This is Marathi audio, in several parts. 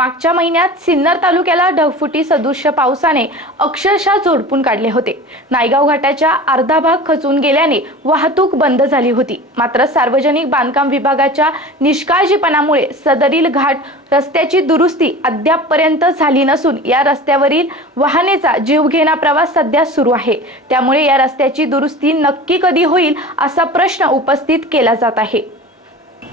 मागच्या महिन्यात सिन्नर तालुक्याला ढगफुटी सदृश्य पावसाने अक्षरशः झोडपून काढले होते. नायगाव घाटाच्या अर्धा भाग खचून गेल्याने वाहतूक बंद झाली होती. मात्र सार्वजनिक बांधकाम विभागाच्या निष्काळजीपणामुळे सदरील घाट रस्त्याची दुरुस्ती अद्यापपर्यंत झाली नसून या रस्त्यावरील वाहनेचा जीवघेणा प्रवास सध्या सुरू आहे. त्यामुळे या रस्त्याची दुरुस्ती नक्की कधी होईल असा प्रश्न उपस्थित केला जात आहे.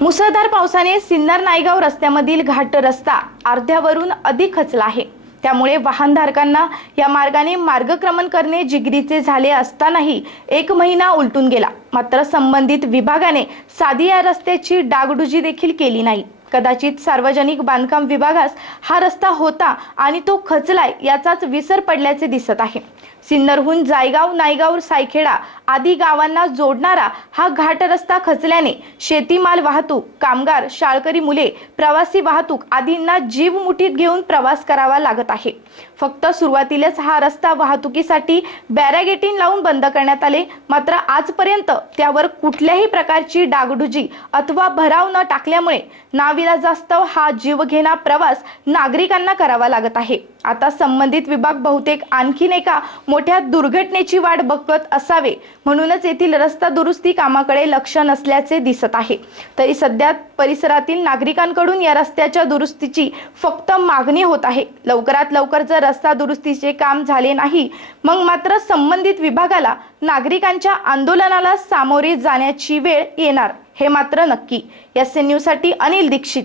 मुसळधार पावसाने सिन्नर नायगाव रस्त्यामधील घाट रस्ता अर्ध्यावरून अधिक खचला आहे. त्यामुळे वाहनधारकांना या मार्गाने मार्गक्रमण करणे जिगरीचे झाले असतानाही एक महिना उलटून गेला. मात्र संबंधित विभागाने साधी या रस्त्याची डागडुजी देखील केली नाही. कदाचित सार्वजनिक बांधकाम विभागास हा रस्ता होता आणि तो खचलाय याचाच विसर पडल्याचे दिसत आहे. सिन्नरहून जायगाव नायगाव सायखेडा आदी गावांना जोडणारा हा घाट रस्ता खचल्याने शेतीमाल वाहतूक कामगार शाळकरी मुले प्रवासी वाहतूक आदींना जीव मुठीत घेऊन प्रवास करावा लागत आहे. फक्त सुरुवातीलाच हा रस्ता वाहतुकीसाठी बॅरागेटिन लावून बंद करण्यात आले मात्र आजपर्यंत त्यावर कुठल्याही प्रकारची डागडुजी अथवा भराव न टाकल्यामुळे नाविलाजास्तव हा जीवघेणा प्रवास नागरिकांना करावा लागत आहे. आता संबंधित विभाग बहुतेक आणखीन एका मोठ्या दुर्घटनेची वाट बघत असावे म्हणूनच येथील रस्ता दुरुस्ती कामाकडे लक्ष नसल्याचे दिसत आहे. तरी सध्या परिसरातील नागरिकांकडून या रस्त्याच्या दुरुस्तीची फक्त मागणी होत आहे. लवकरात लवकर जर रस्ता दुरुस्तीचे काम झाले नाही मग मात्र संबंधित विभागाला नागरिकांच्या आंदोलनाला सामोरे जाण्याची वेळ येणार हे मात्र नक्की. एस एन न्यूजसाठी अनिल दीक्षित.